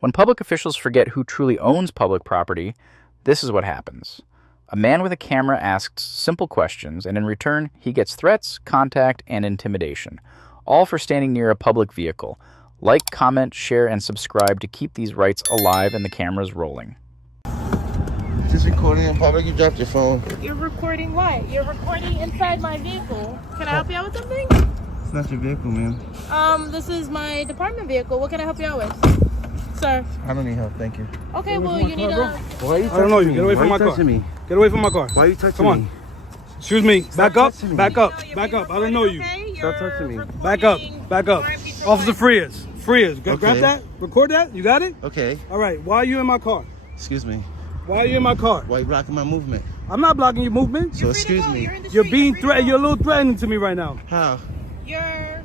When public officials forget who truly owns public property, this is what happens. A man with a camera asks simple questions, and in return, he gets threats, contact, and intimidation, all for standing near a public vehicle. Like, comment, share, and subscribe to keep these rights alive and the cameras rolling. Just recording in public, you dropped your phone. You're recording what? You're recording inside my vehicle. Can I help you out with something? It's not your vehicle, man. This is my department vehicle. What can I help you out with, sir? I don't need help, thank you. Okay, well, you need a... Why are you touching me? I don't know you. Get away from my car. Me? Get away from my car. Why are you touching Come on. me? Excuse me. Back up. touching me. Back up. No, Back you're up. I don't know you. okay? Stop touching me. You're Back up. recording Back up. RP for Officer what? Frias. Frias. Grab Okay. that. Record that. You got it? Okay. All right. Why are you in my car? Excuse me. Why are you in my car? Why are you blocking my movement? I'm not blocking your movement. So You're free to excuse go. me. You're in the You're street. being free to threatened. go. You're a little threatening to me right now. How? You're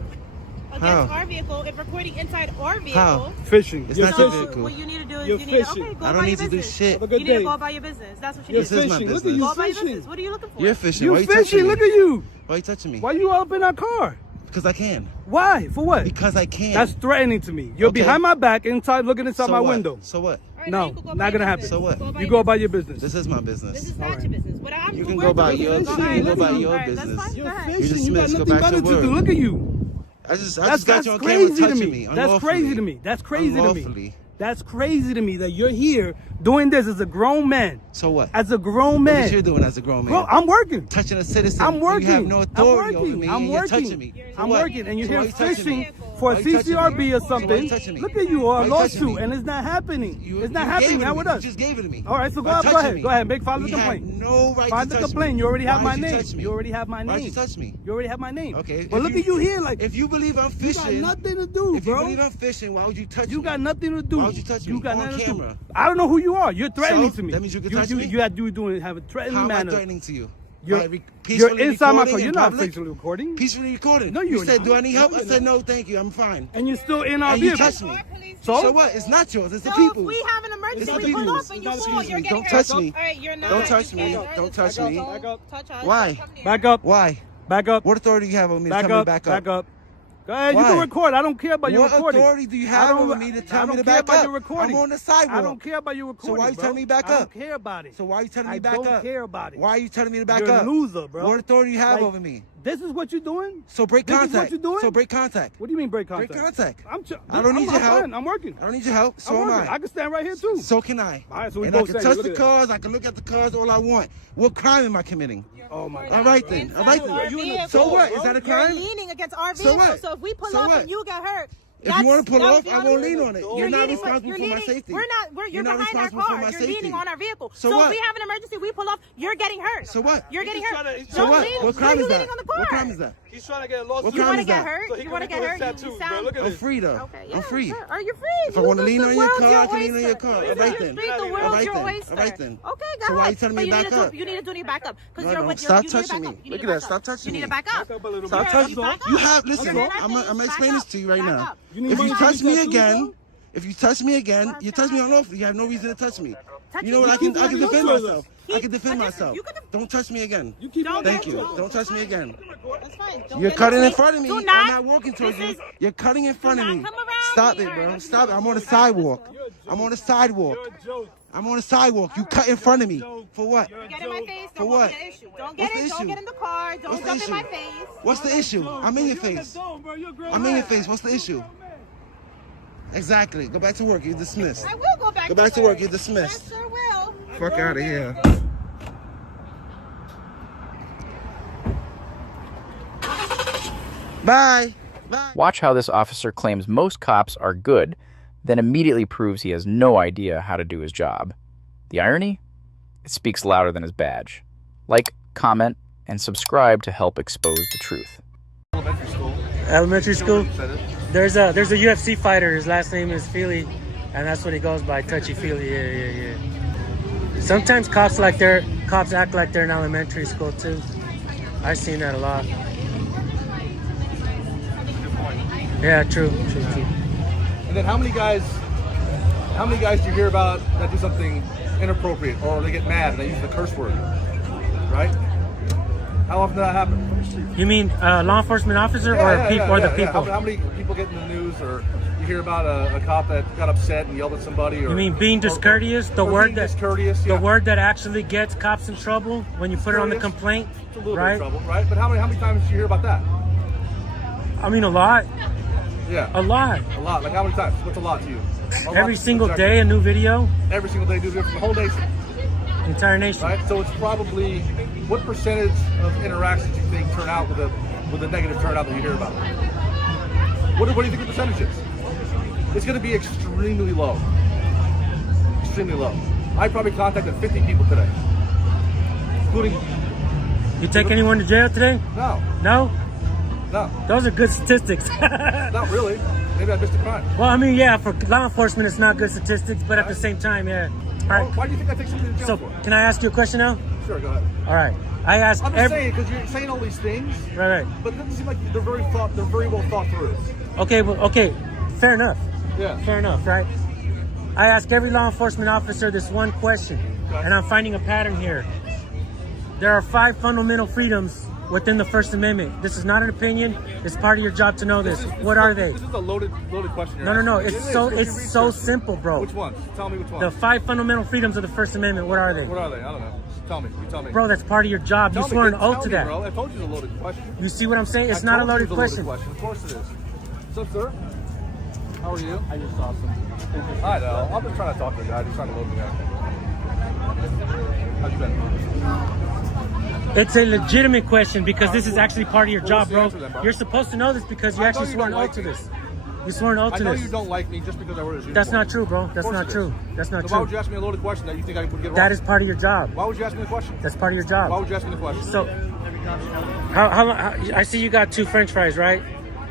against How? our vehicle. If recording inside our vehicle... How? Fishing. It's You're not your fishing. vehicle. What you need to do is You're you need to... fishing. Okay, go I about don't need your to do business. shit. Have a You good need to day. go about your business. That's what you You're need to This do. is my fishing. Look at business. you Go about your fishing. business. What are you looking for? You're fishing. You Why you fishing. touching Look me? at you. Why you touching me? Why you up in our car? Because I can. Why? For what? Because I can. That's threatening to me. You're Okay. behind my back, inside, looking inside so my what? window. So what? All right, No, now you can go not about gonna your happen. business. So what? Go about You your go about your business. This is my This business. is not Alright. your business. But I'm You the can words go about of the your business. business. Alright, You go let's about go. your Alright, business. That's fine. Go You're ahead. You fishing. just You got missed. Go nothing back better to to do. work. Look at you. I just That's got you on camera crazy to touching me. me. That's crazy to unlawfully. me. That's crazy to me. Unlawfully. That's crazy to me that you're here doing this as a grown man. So what? As a grown What man. you're doing as a grown man? Bro, I'm working. Touching a citizen. I'm working. You have no authority I'm over working. me. I'm and you're working. touching me. For I'm what? working, and you're So why here you touching fishing me? for Why a you touching CCRB me? or So why something. you touching me? Look at you, or Why a you touching lawsuit, me? and it's not happening. You It's not gave happening. it Not to with me. us. You just gave it to me. All right, so go By ahead. Go touching ahead. me. Go ahead. Make file the You had complaint. no right File to the touch complaint. me. You already have Why'd my you name. touch me? You already have my Why'd name. you touch me? You already have my name. Okay. But look at you here, like If you believe I'm you got fishing, nothing to do, if you bro. believe I'm fishing, why would you touch me? You got nothing to do. Why would you touch me? You got On nothing to camera. do. I don't know who you are. You're threatening So? to me. That means you can touch me? You had doing have a threatening How am I manner. threatening to you? You're, By you're peacefully inside my recording car. in You're not public? peacefully recording. Peacefully recording. No, You you're said, not. do I need help? No, I you're said, not. no, thank you. I'm fine. And you're still in our And you vehicle. touched me. So? So what? It's not yours. It's the So people. if we have an emergency, It's we the pull people. up and you fall, Excuse you're me. getting Don't hurt. touch me. All right, you're not. Don't touch you me. can't. Don't touch me. Back Touch us. Why? Come here. Back up. Why? Back up. What authority do you have over me to Back tell me up. to back Back up? up. Go ahead. You Why? can record. I don't care about your What recording. authority do you I have don't- over me to tell I me don't to care back about up? your recording. I'm on the sidewalk. I don't care about your recording. why you telling me back I up? don't care about it. So why are you telling me I back don't up? care about it. Why are you telling me to back You're up? a loser, bro. What authority do you have Like, over me? This is what you're doing? So break This is what contact. you're doing? So break contact. What do you mean break contact? Break contact. I don't need your help. Fine. I'm working. I don't need your help. So I'm am working. I. I can stand right here too. So can I. All right, so we and I both can stand touch here. the Look at cars. I can look at the cars all I want. What crime am I committing? Oh my All God. right then. All right Inside our then. vehicle. So what? Is that a You're crime? leaning against our So vehicle. what? So if we pull So up what? and you get hurt, If you want to pull that off, would be I on won't you. lean on it. You're not responsible for my leaning- safety. You're You're not behind our responsible for car. my You're safety. leaning on our vehicle. So So what? if we have an emergency, we pull up, you're getting hurt. So what? You're getting He's hurt. trying to- So Don't what? lean. What Why crime are you is that? leaning on the car? What crime is that? He's trying to get a lawsuit. What You crime want to is get that? hurt? So he You can want to get record hurt? his You tattoos, bro. sound... Look at I'm this. free though. Okay, yeah, I'm free. sure. Are you free? If I want to lean on your car, I I can lean on your car. All right then. The All world's right your then. oyster. All right then. Okay, go So why ahead. you telling But me you need back to up? You need to back up because No, you're no. with Stop you need to touching back me. up. You Look need at to that. back Stop up. touching You need me. to back up. Back up a little Stop bit. touching. Back up. You have. Listen. Okay, I'm gonna explain this to you right Back now. up. You need If money you for touch these me tattoos, again, bro? if you touch me again, you touch me unlawfully. You have no reason to touch me. Touch You know what? I can keep defend touching myself. us. I can defend Keep- myself. you can- Don't touch me again. You keep Don't Thank touch you. me. Don't touch me again. That's fine. Don't You're get cutting me. in front of me. Do I'm not. not walking towards This you. is- You're cutting in front of not me. come around Stop me. it, bro. Alright, Stop it. I'm on the let's go. sidewalk. I'm on the sidewalk. You're a joke. I'm on the sidewalk. You cut in front of me. For what? Get in my face. For Don't what? get an issue. Don't What's get the it. Don't issue? get in the car. Don't What's the jump in issue? my face. What's the issue? I'm in your face. I'm in your face. What's the issue? Exactly. Go back to work. You're dismissed. I will go back. Go back to work. You're dismissed. I sure will. Fuck out of here. Bye. Bye. Watch how this officer claims most cops are good, then immediately proves he has no idea how to do his job. The irony? It speaks louder than his badge. Like, comment, and subscribe to help expose the truth. Elementary school. There's a UFC fighter. His last name is Feely, and that's what he goes by, Touchy Feely. Yeah. Sometimes cops act like they're in elementary school too. I've seen that a lot. Yeah, true. And then how many guys do you hear about that do something inappropriate or they get mad and they use the curse word? Right? How often does that happen? You mean law enforcement officer or the people? How many people get in the news or you hear about a cop that got upset and yelled at somebody? Or, You mean being discourteous? The or word being that discourteous, the yeah. word that actually gets cops in trouble when you put it on the Discourteous? complaint, It's a little bit right? of trouble, right? But how many times did you hear about that? I mean, a lot, Yeah. a lot. A lot. Like how many times? What's a lot to you? A lot Every is single subjective. day, a new video. Every single day, do it from the whole nation, Entire nation. right? So it's probably what percentage of interactions you think turn out with a negative turnout that you hear about? What do you think the percentage is? It's going to be extremely low. Extremely low. I probably contacted 50 people today, including. You take anyone to jail today? No, No? no, Those are good statistics. not really. Maybe I missed a crime. Well, I mean, yeah, for law enforcement, it's not good statistics, but at the same time, yeah. All right. Why do you think I take somebody to jail So, for? can I ask you a question now? Sure, go ahead. All right. I asked I'm just saying because you're saying all these things, Right. but it doesn't seem like they're very well thought through. Okay, well, okay. Fair enough. Yeah. Fair enough, right? I ask every law enforcement officer this one question, Okay. and I'm finding a pattern here. There are 5 fundamental freedoms within the First Amendment. This is not an opinion. It's part of your job to know this. What are they? This is a loaded question. you're No. asking. It's It so is, 'cause you it's so researched it. simple, bro. Which ones? Tell me which ones. The 5 fundamental freedoms of the First Amendment. What are they? What are they? I don't know. Tell me. You tell me. Bro, that's part of your job. tell You swore an me, oath tell to me, that. Bro. I told you it's a loaded question. You see what I'm saying? It's I not a told you loaded it's question. Of course it is. So, sir, how are you? I just saw some. I know. I'm just trying to talk to the guy. He's trying to load me up. How you been? It's a legitimate question because this is actually part of your Well, job, what's the bro. answer then, bro? You're supposed to know this because you I know actually you swore an don't oath like to me. this. You swore an oath I to know this. you don't like me just because I wear this uniform. That's not true, bro. That's Of course not it is. true. That's not So true. why would you ask me a loaded question that you think I would get wrong? That is part of your job. Why would you ask me the question? That's part of your Why job. would you ask me the question? So, how I see you got 2 French fries, right?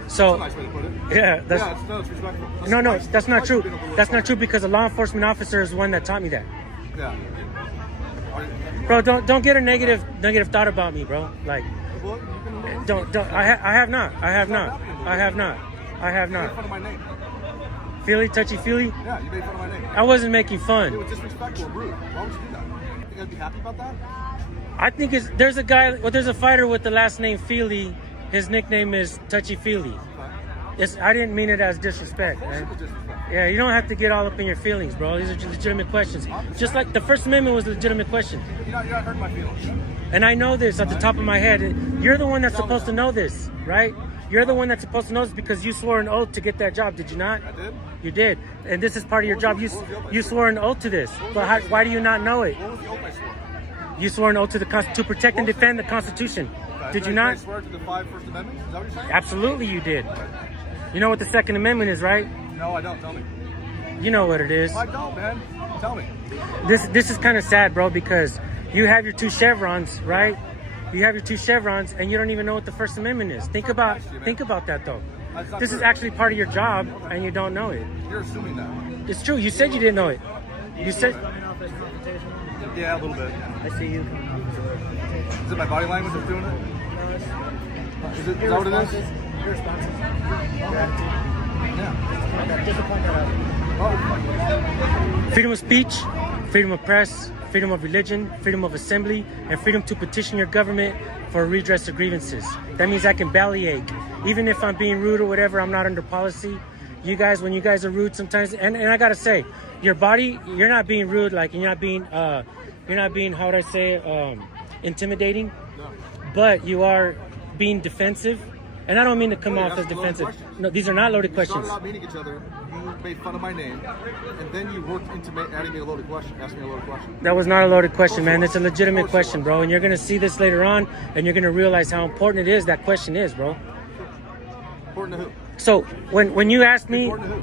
That's So, a nice way to put it. yeah, that's it's respectful. no, that's not true. Being overly That's not true because a law enforcement officer is the one that taught me that. Yeah. Bro, don't get a negative thought about me, bro. Like, Well, you can don't. I have not. I have not. You made fun of my name. Feely, touchy feely. Yeah, you made fun of my name. I wasn't making It fun. was disrespectful and rude. Why would you do that? You think I'd be happy about that? I think there's a guy. Well, there's a fighter with the last name Feely. His nickname is Touchy Feely. I didn't mean it as disrespect, Of course man. it was disrespectful. Yeah, you don't have to get all up in your feelings, bro. These are legitimate questions. Just like the First Amendment was a legitimate question. You're not hurting my feelings. And I know this at the top of my head. You're the one that's supposed to know this, right? You're the one that's supposed to know this because you swore an oath to get that job, did you not? I did? You did. And this is part of your job. You swore an oath to this. But why do you not know it? What was the oath I swore? You swore an oath to protect and defend the Constitution. Okay. Did you Did I not? swear to the 5 First Amendments? Is that what you're saying? Absolutely you did. You know what the Second Amendment is, right? No, I don't. Tell me. You know what it is. I don't, man. Tell me. This is kind of sad, bro, because you have your 2 chevrons, right? You have your 2 chevrons, and you don't even know what the First Amendment is. Think about that, though. That's not This true. is actually part of your job, and you don't know it. You're assuming that. It's true. You said you didn't know it. You said. Yeah, a little bit. I see you. Is it my body language that's doing it? Is that what it is? Your responses. Yeah. Just to point that out. Freedom of speech, freedom of press, freedom of religion, freedom of assembly, and freedom to petition your government for redress of grievances. That means I can bellyache. Even if I'm being rude or whatever, I'm not under policy. You guys, when you guys are rude sometimes, and I gotta say, your body, you're not being rude, like you're not being, how would I say, intimidating, but you are being defensive. And I don't mean to come off as defensive. No, these are not loaded We questions. started out meeting each other. You made fun of my name, and then you worked into adding me a loaded question. Asked me a loaded question. That was not a loaded question, man. It's a legitimate question, bro. And you're going to see this later on, and you're going to realize how important it is that question is, bro. Important to who? So when you asked me, Important to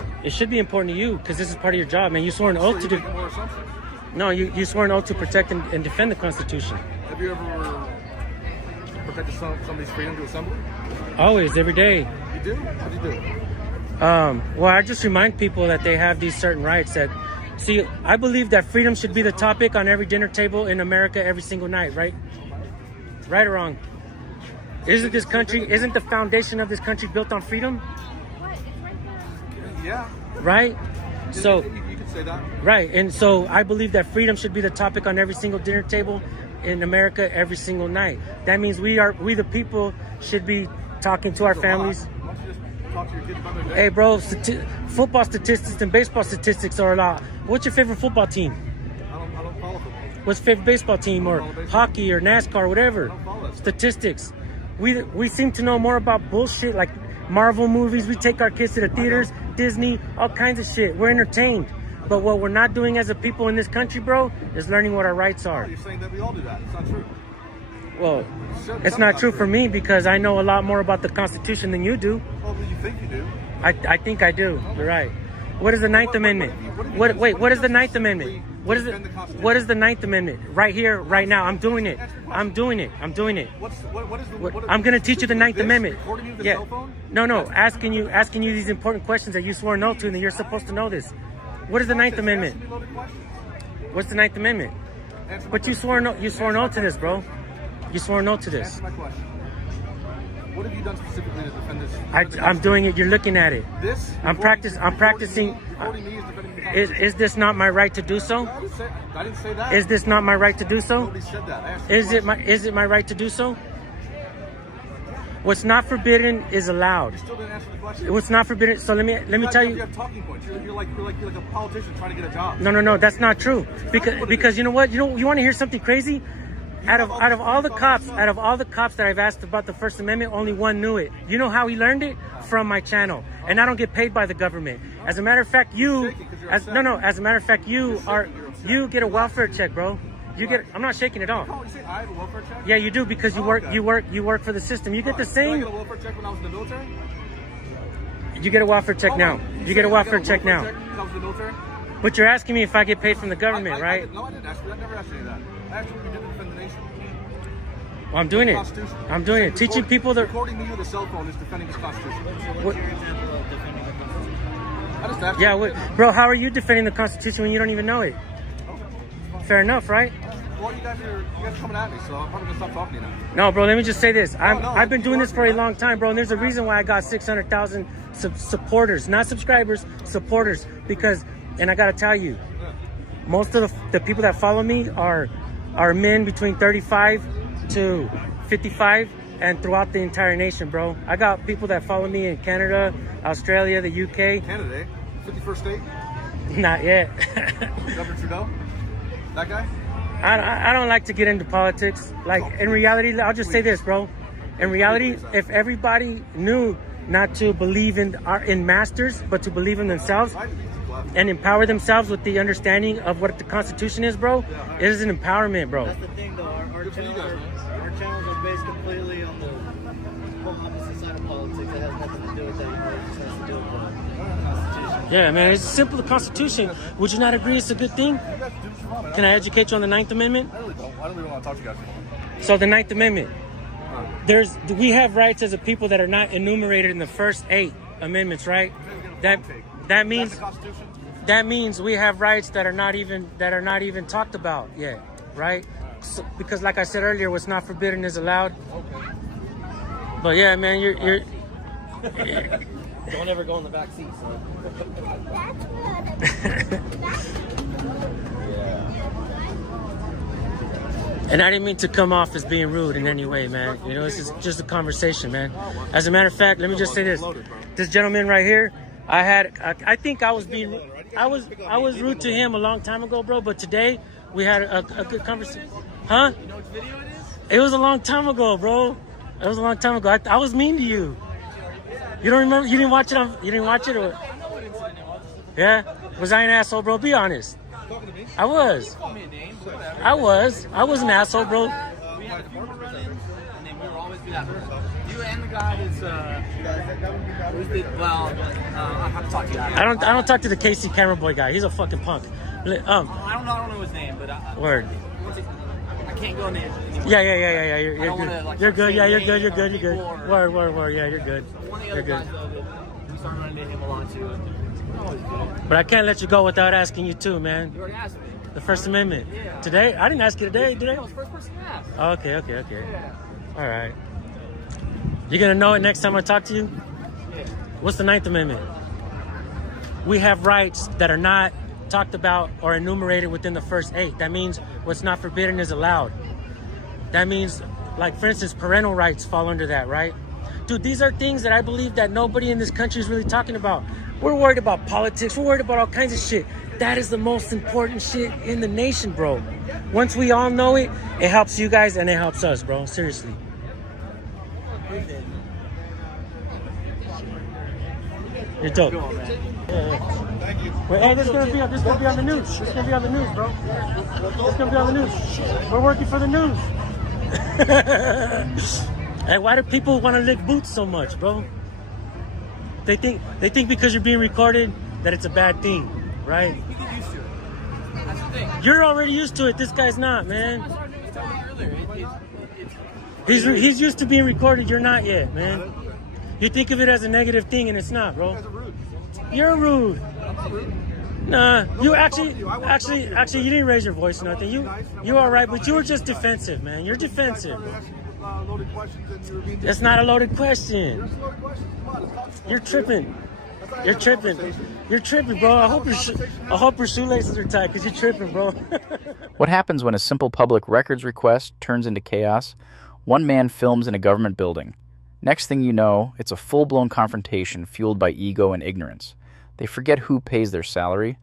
who? it should be important to you because this is part of your job, man. You swore an So oath you're to do. making more assumptions. No, you swore an oath to protect and defend the Constitution. Have you ever protected somebody's freedom to assembly? Always, every day. You do? What do you do? Well, I just remind people that they have these certain rights that. See, I believe that freedom should be the topic on every dinner table in America every single night, right? Right or wrong? Isn't the foundation of this country built on freedom? Yeah. Right? So, You could say that. right. And so I believe that freedom should be the topic on every single dinner table in America every single night. That means we the people should be talking to our families. Why don't you just talk to your kids about their day. Hey, bro, football statistics and baseball statistics are a lot. What's your favorite football team? I don't follow football. What's your favorite baseball team, or hockey or NASCAR, whatever? Statistics. We seem to know more about bullshit like Marvel movies. We take our kids to the theaters, Disney, all kinds of shit. We're entertained. But what we're not doing as a people in this country, bro, is learning what our rights are. You're saying that we all do that. It's not true. Well, it's not true for me because I know a lot more about the Constitution than you do. Well, you think you do. I think I do. You're right. What is the Ninth Amendment? What is the Ninth Amendment? What is it? What is the Ninth Amendment? Right here, right now. I'm doing it. I'm doing it. I'm doing it. I'm gonna teach you the Ninth Amendment. Yeah. No. Asking you these important questions that you swore no to, and that you're supposed to know this. What is the Ninth Amendment? What's the Ninth Amendment? But you swore no to this, bro. You swore no to this. Answer my question. What have you done specifically to defend this? I'm doing it. You're looking at it. I'm practicing. Recording me is defending the Constitution. Is this not my right to do so? I didn't say that. Is this not my right to do so? Nobody said that. I asked you a question. Is it my right to do so? What's not forbidden is allowed. You still didn't answer the question. What's not forbidden? So let me tell you. You have talking points. You're like a politician trying to get a job. No. That's not true. Because you know what? You want to hear something crazy? Out of all the cops that I've asked about the First Amendment, only one knew it. You know how he learned it? From my channel. And I don't get paid by the government. As a matter of fact, you get a welfare check, bro. I'm not shaking at all. You say I have a welfare check? Yeah, you do, because you work for the system. You get the same. Did I get a welfare check when I was in the military? You get a welfare check now. You get a welfare check now. Because I was in the military? But you're asking me if I get paid from the government, right? No, I didn't ask you that. I never asked you that. I asked you what you did to defend the nation. Well, I'm doing it. I'm doing it. Teaching people that. Recording me with a cell phone is defending this Constitution. What? I just asked Yeah, you. bro, how are you defending the Constitution when you don't even know it? Fair enough, right? Well, you guys are coming at me, so I'm probably gonna stop talking to you now. No, bro, let me just say this. I've been doing this for a long time, bro, and there's a reason why I got 600,000 supporters, not subscribers, supporters, because, and I gotta tell you, most of the people that follow me are men between 35 to 55 and throughout the entire nation, bro. I got people that follow me in Canada, Australia, the UK. Canada, 51st state? Not yet. Governor Trudeau? That guy? I don't like to get into politics. Like, in reality, I'll just say this, bro. In reality, if everybody knew not to believe in masters, but to believe in themselves and empower themselves with the understanding of what the Constitution is, bro, it is an empowerment, bro. That's the thing, though. Our channels are based completely on the opposite side of politics. It has nothing to do with that. It just has to do with the Constitution. Yeah, man, it's simple. The Constitution. Would you not agree it's a good thing? Can I educate you on the Ninth Amendment? I really don't. I don't even want to talk to you guys anymore. So the Ninth Amendment. We have rights as a people that are not enumerated in the first 8 amendments, right? That means we have rights that are not even talked about yet, right? So, because like I said earlier, what's not forbidden is allowed. But yeah, man, you're Don't ever go in the back seat, son. And I didn't mean to come off as being rude in any way, man. You know, this is just a conversation, man. As a matter of fact, let me just say this. This gentleman right here, I think I was rude to him a long time ago, bro, but today we had a good conversation. Huh? You know which video it is? It was a long time ago, bro. It was a long time ago. I was mean to you. You don't remember? You didn't watch it? You didn't watch it? Or? Yeah? Was I an asshole, bro? Be honest. I was. I was an asshole, bro. We had the people run in, and then we were always be that person. You and the guy that's I have to talk to you. I don't talk to the KC camera boy guy. He's a fucking punk. I don't know his name, but Word. I can't go in there. Yeah. You're I don't good. wanna, like, You're good. Yeah, you're say good. You're good. names You're good. or Word. Yeah, you're good. One of the You're other good. guys, though, we started running into him a lot too. And always good. But I can't let you go without asking you too, man. You already asked me. The First Amendment. Yeah. Today? I didn't ask you today, did I? I was the first person to ask. Okay. Yeah. All right. You gonna know it next time I talk to you? Yeah. What's the Ninth Amendment? We have rights that are not talked about or enumerated within the first 8. That means what's not forbidden is allowed. That means, like, for instance, parental rights fall under that, right? Dude, these are things that I believe that nobody in this country is really talking about. We're worried about politics. We're worried about all kinds of shit. That is the most important shit in the nation, bro. Once we all know it, it helps you guys and it helps us, bro. Seriously. You're dope. Thank you. Wait, hey, this is gonna be on the news. This is gonna be on the news, bro. It's gonna be on the news. We're working for the news. Hey, why do people want to lick boots so much, bro? They think because you're being recorded that it's a bad thing, right? You get used to it. That's the thing. You're already used to it. This guy's not, man. It's He's used to being recorded. You're not yet, man. You think of it as a negative thing, and it's not, bro. You're rude. Nah, you actually, you didn't raise your voice or nothing. You all right, but you were just defensive, man. You're defensive. That's not a loaded question. You're tripping. You're tripping, bro. I hope your shoelaces are tight, because you're tripping, bro. What happens when a simple public records request turns into chaos? One man films in a government building. Next thing you know, it's a full-blown confrontation fueled by ego and ignorance. They forget who pays their salary,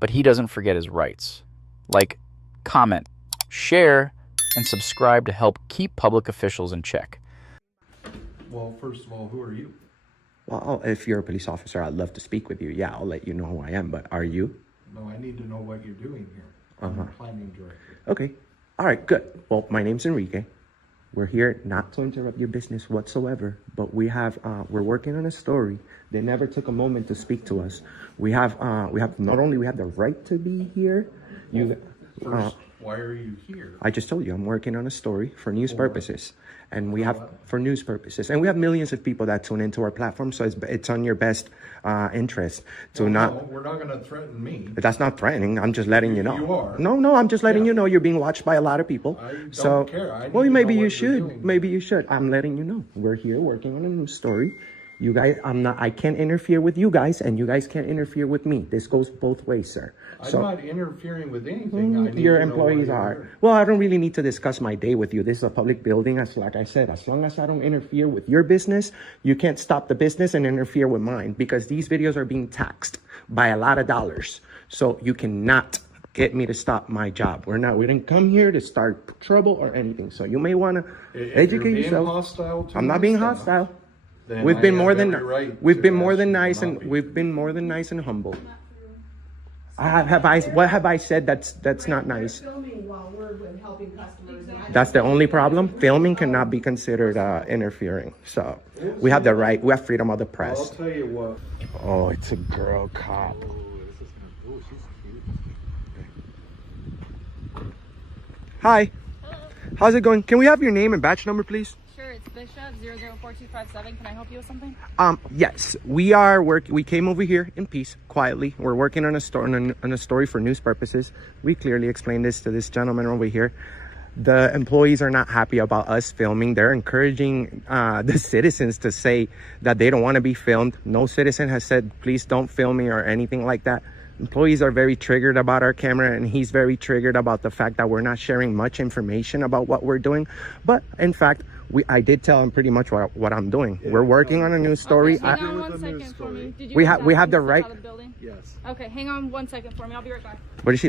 but he doesn't forget his rights. Like, comment, share, and subscribe to help keep public officials in check. Well, first of all, who are you? Well, if you're a police officer, I'd love to speak with you. Yeah, I'll let you know who I am, but are you? No, I need to know what you're doing here. I'm a planning director. Okay. All right, good. Well, my name's Enrique. We're here not to interrupt your business whatsoever, but we're working on a story. They never took a moment to speak to us. We have not only we have the right to be here. First, why are you here? I just told you I'm working on a story for news purposes, and we have and we have millions of people that tune into our platform. So it's on your best interest to No, we're not going to threaten me. But that's not threatening. I'm just letting you know. You are. No, I'm just letting you know you're being watched by a lot of people. I don't care. I need Well, to maybe know you what you're should. doing. Maybe you should. I'm letting you know. We're here working on a new story. You guys, I can't interfere with you guys, and you guys can't interfere with me. This goes both ways, sir. I'm not interfering with anything. I need Your to know employees why you're are. here. Well, I don't really need to discuss my day with you. This is a public building. Like I said, as long as I don't interfere with your business, you can't stop the business and interfere with mine, because these videos are being taxed by a lot of dollars. So you cannot get me to stop my job. We didn't come here to start trouble or anything. So you may want to educate yourself. Hostile to I'm not my being staff, hostile. then We've I been have more than every right we've to been more ask than you to nice not and be. we've been more than nice and humble. What have I said that's not nice? Filming while we're helping customers. That's the only problem. Filming cannot be considered interfering. So we have the right. We have freedom of the I'll press. tell you what. Oh, it's a girl cop. Hi. How's it going? Can we have your name and badge number, please? Sure, it's Bishop 004257. Can I help you with something? Yes, we are we came over here in peace, quietly. We're working on a story for news purposes. We clearly explained this to this gentleman over here. The employees are not happy about us filming. They're encouraging the citizens to say that they don't want to be filmed. No citizen has said, please don't film me or anything like that. Employees are very triggered about our camera, and he's very triggered about the fact that we're not sharing much information about what we're doing. But in fact, I did tell him pretty much what I'm doing. We're working on a news story. Okay, hang on 1 second for me. Did you We guys have the ask him to right. step out of the building? Yes. Okay, hang on 1 second for me. I'll be right back. What did she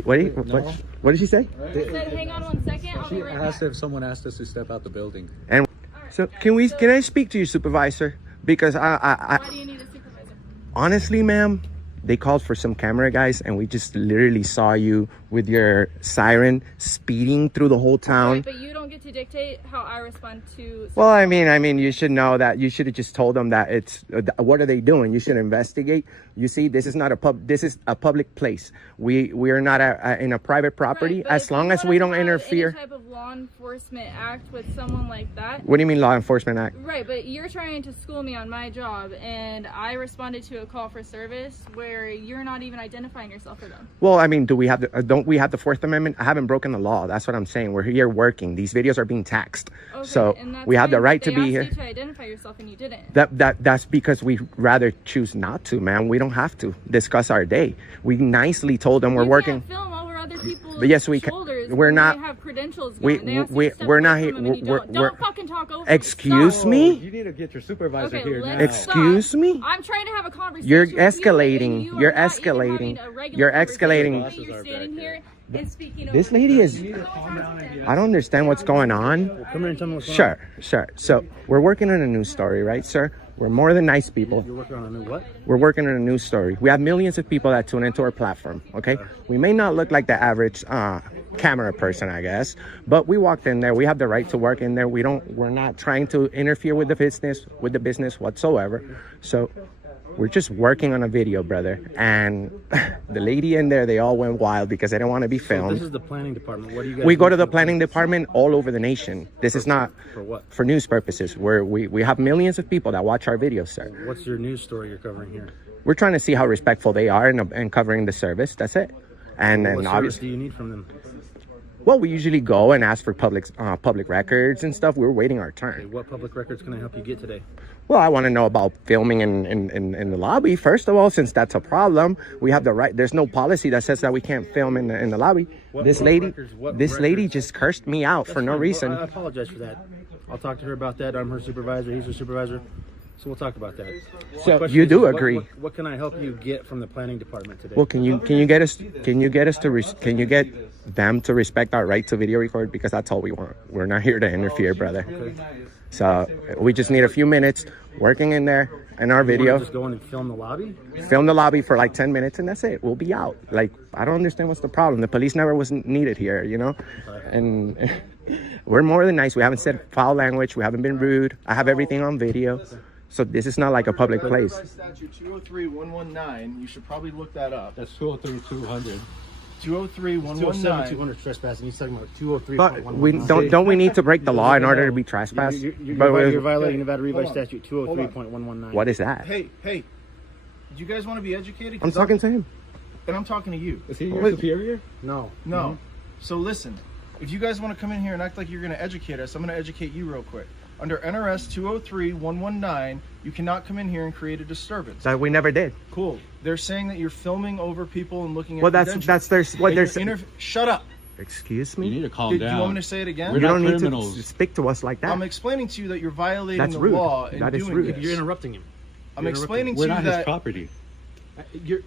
say? I said, hang on 1 second. I'll be right back. If someone asked us to step out the building. And so can I speak to your supervisor? Because Why do you need a supervisor? honestly, ma'am, they called for some camera guys, and we just literally saw you with your siren speeding through the whole town. Right, but you don't get to dictate how I respond to. Well, I mean, you should know that. You should have just told them that it's. What are they doing? You should investigate. You see, this is not a pub. This is a public place. We are not in a private property. Right, but as if long you as we don't wanna have interfere. Any type of law enforcement act with someone like that. What do you mean, law enforcement act? Right, but you're trying to school me on my job, and I responded to a call for service where you're not even identifying yourself for them. Well, I mean, don't we have the Fourth Amendment? I haven't broken the law. That's what I'm saying. We're here working. These videos are being taxed. Okay, So and that's we have the fine, right but to be they here. asked you to identify yourself, and you didn't. That's because we rather choose not to, man. We don't have to discuss our day. We nicely told them we're You working. can't film over other people's But yes, we can. shoulders we're not. They have credentials. We're not here. Don't fucking talk over. Excuse me. You need to get your supervisor Okay, here now. let's stop. Me. I'm trying to have a conversation. You're with escalating. You, and You're you are not even escalating. having a regular You're conversation. escalating. You're standing here and speaking This over lady me. is. I don't understand what's going on. Come here and tell me what's going on. Sure. So we're working on a news story, right, sir? We're more than nice people. You're working on a new what? We're working on a news story. We have millions of people that tune into our platform, okay? We may not look like the average camera person, I guess, but we walked in there. We have the right to work in there. We're not trying to interfere with the business whatsoever. So we're just working on a video, brother. And the lady in there, they all went wild because they didn't want to be filmed. So this is the planning department. What do you guys We go to the planning department all over the nation. This is not for what? For news purposes. We have millions of people that watch our videos, sir. What's your news story you're covering here? We're trying to see how respectful they are in covering the service. That's it. And then What service obviously, do you need from them? well, we usually go and ask for public records and stuff. We're waiting our turn. Okay, what public records can I help you get today? Well, I want to know about filming in the lobby, first of all, since that's a problem. We have the right. There's no policy that says that we can't film in the lobby. This lady just cursed me out for no reason. I apologize for that. I'll talk to her about that. I'm her supervisor. He's her supervisor. So we'll talk about that. So you do agree? What can I help you get from the planning department today? Well, can you get them to respect our right to video record, because that's all we want. We're not here to interfere, brother. Okay. So we just need a few minutes working in there and our video. Just go in and film the lobby? Film the lobby for like 10 minutes and that's it. We'll be out. Like, I don't understand what's the problem. The police never was needed here, you know? And we're more than nice. We haven't said foul language. We haven't been rude. I have everything on video. So this is not like a public place. Statute 203-119. You should probably look that up. That's 203-200. 203-119. 200 trespassing. He's talking about 203. But we don't we need to break the law in order to be trespassed? You're violating Nevada Revised Statute 203.119. What is that? Hey, do you guys want to be educated? I'm talking to him. And I'm talking to you. Is he your superior? No. No. So listen, if you guys want to come in here and act like you're going to educate us, I'm going to educate you real quick. Under NRS 203-119, you cannot come in here and create a disturbance. That we never did. Cool. They're saying that you're filming over people and looking at. Well, that's their. Shut up. Excuse me. You need to calm down. Do you want me to say it again? You don't need to speak to us like that. I'm explaining to you that you're violating the rude. law and That is doing rude. this. You're interrupting him. I'm explaining to We're you not that his property.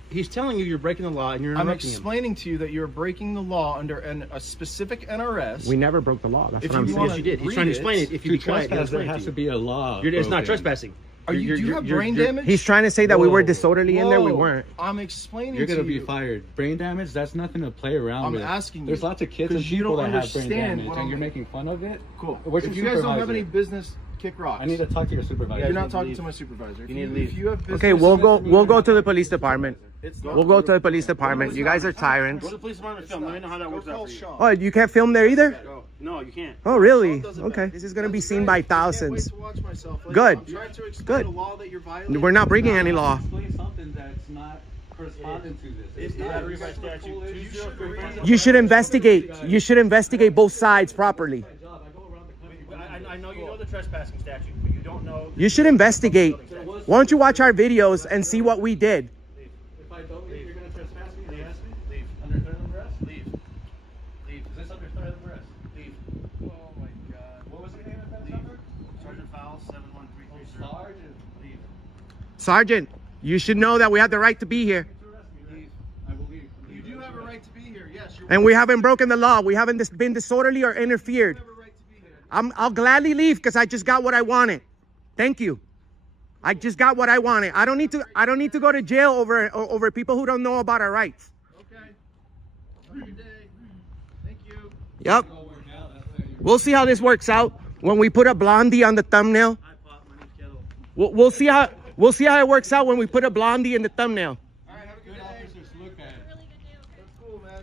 He's telling you you're breaking the law and you're interrupting him. I'm explaining to you that you're breaking the law under a specific NRS. We never broke the law. That's what I'm saying. Yes, you did. He's trying to explain it. If you be quiet, there has to be a law. It's not trespassing. Do you have brain damage? He's trying to say that we were disorderly in there. We weren't. I'm explaining You're to going to you. be fired. Brain damage, that's nothing to play around with. I'm asking you. There's lots of kids and people that have brain damage and you're making fun of it? Cool. What's if your you guys don't have supervisor? any business, kick rocks. I need to talk to your supervisor. You're not talking to my supervisor. You need to leave. If you have business, Okay, we'll go to the police department. We'll go to the police department. You guys are tyrants. Go to the police department and film. Let me know how that works out for you. Oh, you can't film there either? No, you can't. Oh, really? Okay. This is going to be seen by thousands. Good. Good. We're not breaking any law. Explain something that's not corresponding to this. It's not Revised Statute. You should investigate. You should investigate both sides properly. I know you know the trespassing statute, but you don't know. You should investigate. Why don't you watch our videos and see what we did? If I don't leave, you're going to trespass me? They ask me? Leave. Under threat of arrest? Leave. Leave. Is this under threat of arrest? Leave. Oh my God. What was your name at that number? Sergeant Fowl, 71330. Sergeant. Leave. Sergeant, you should know that we have the right to be here. Leave. I will leave. You do have a right to be here. Yes. And we haven't broken the law. We haven't been disorderly or interfered. I'll gladly leave because I just got what I wanted. Thank you. I just got what I wanted. I don't need to go to jail over people who don't know about our rights. Okay. Have a good day. Thank you. Yep. We'll see how this works out when we put a blondie on the thumbnail. We'll see how it works out when we put a blondie in the thumbnail. All right. Have a good day. That's cool, man.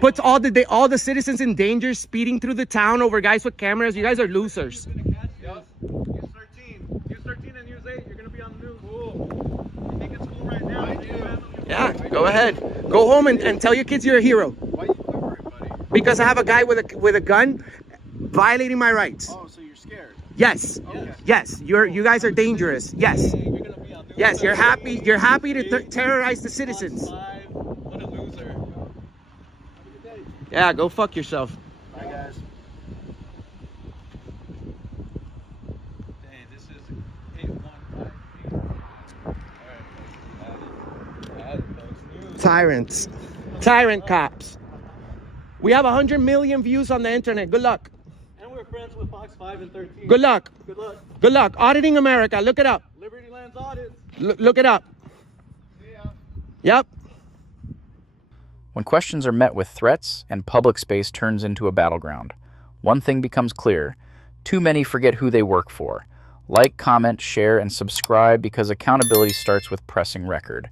Puts all the citizens in danger, speeding through the town over guys with cameras. You guys are losers. Yep. Use 13 and use 8. You're gonna be on the news. Cool. You think it's cool right now? I do. Yeah, go ahead. Go home and tell your kids you're a hero. Why are you covering, buddy? Because I have a guy with a gun violating my rights. Oh, so you're scared? Yes. Okay. Yes. You guys are dangerous. Yes. Yes. You're happy. You're happy to terrorize the citizens. What a loser. Yeah, go fuck yourself. Bye, guys. Hey, this is 815. Tyrants. Tyrant cops. We have 100 million views on the internet. Good luck. And we're friends with Fox 5 and 13. Good luck. Good luck. Good luck. Auditing America. Look it up. Liberty Lands Audit. Look it up. Yep. When questions are met with threats and public space turns into a battleground, one thing becomes clear. Too many forget who they work for. Like, comment, share, and subscribe because accountability starts with pressing record.